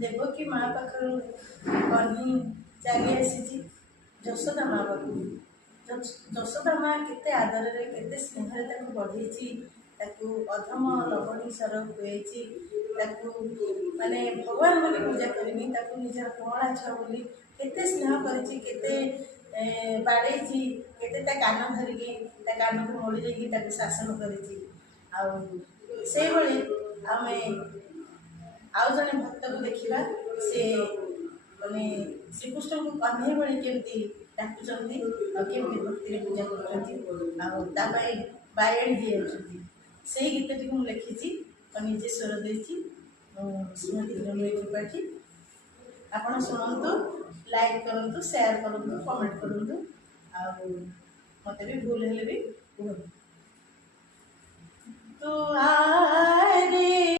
देवकी माँ पाखु कन्ही चली आसी यशोदा माँ पाखु। यशोदा माँ केते आदर केते स्नेह बढ़ई अधम लवणी सर खुएची माने भगवान बोली पूजा करनी निजर कमला छुआ बोली केते स्नेह करते बाड़े केते कान धरिकी कान को मोड़ी देकी शासन करी आमे आउ जड़े भक्त को देखा से माने श्रीकृष्ण को कन्हई बड़ी केमती डाकुंट केमती भक्ति पूजा कर बायणी दिए से गीत टी मुझे लिखी और निजे स्वर देती श्रीमती हिरण्मयी त्रिपाठी। आपण शुणु, लाइक करूँ, शेयर करूँ, कमेंट करूँ मत भी भूल हेले भी कहूँ। तो